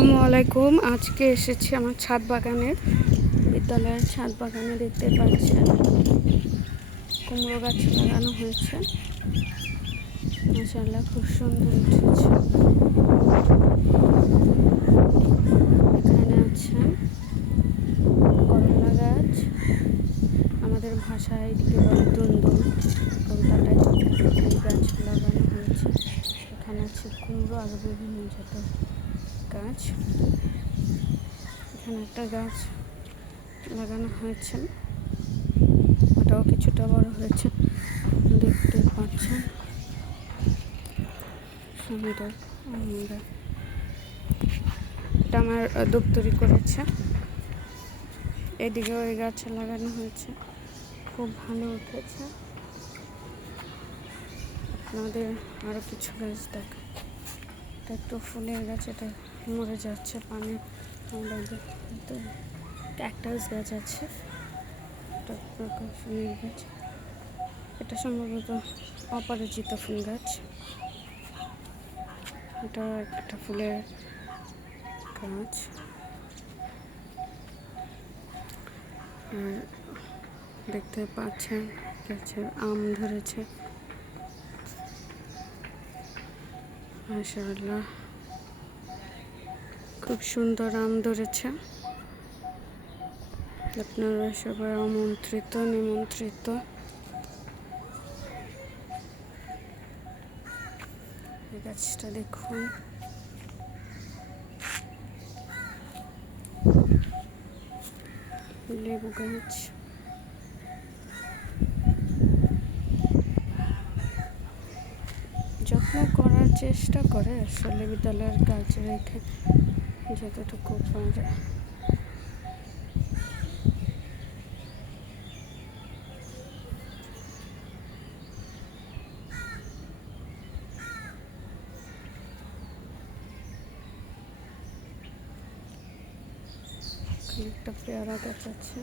আসসালামু আলাইকুম। আজকে এসেছি আমার ছাদ বাগানের বিদ্যালয়ের ছাদ বাগানে দেখতে পাচ্ছেন কুমড়ো গাছ লাগানো হয়েছে। মাসাল্লাহ খুব সুন্দর উঠেছে। এখানে আছে করলা গাছ। আমাদের ভাষায় এটিকে বলে দুন্দুল কলকাতায় গাছ লাগানো হয়েছে। এখানে আছে কুমড়ো আর বিভিন্ন জাতের গাছ। এখানে একটা গাছ লাগানো হয়েছে। ওটাও কিছুটা বড় হয়েছে, দেখতে পাচ্ছেন। আমরা এটা আমার করেছে। এদিকে ওই গাছ লাগানো হয়েছে। খুব ভালো উঠেছে। আপনাদের আরও কিছু গাছ দেখা এটা একটু ফুলের গাছ, এটা মরে যাচ্ছে পানি। তো ক্যাকটাস গাছ আছে ফুলের গাছ। এটা সম্ভবত অপরাজিত ফুল গাছ। এটা একটা ফুলের গাছ। দেখতে পাচ্ছেন, গাছের আম ধরেছে। মাশাআল্লাহ। খুব সুন্দর আম ধরেছে। আপনারা সবাই আমন্ত্রিত নিমন্ত্রিত। গাছটা দেখুন। লেবু গাছ। করার চেষ্টা করে আসলে বিদ্যালয়ের কাজ রেখে যতটুকু পারে একটা পেয়ারা গাছ আছে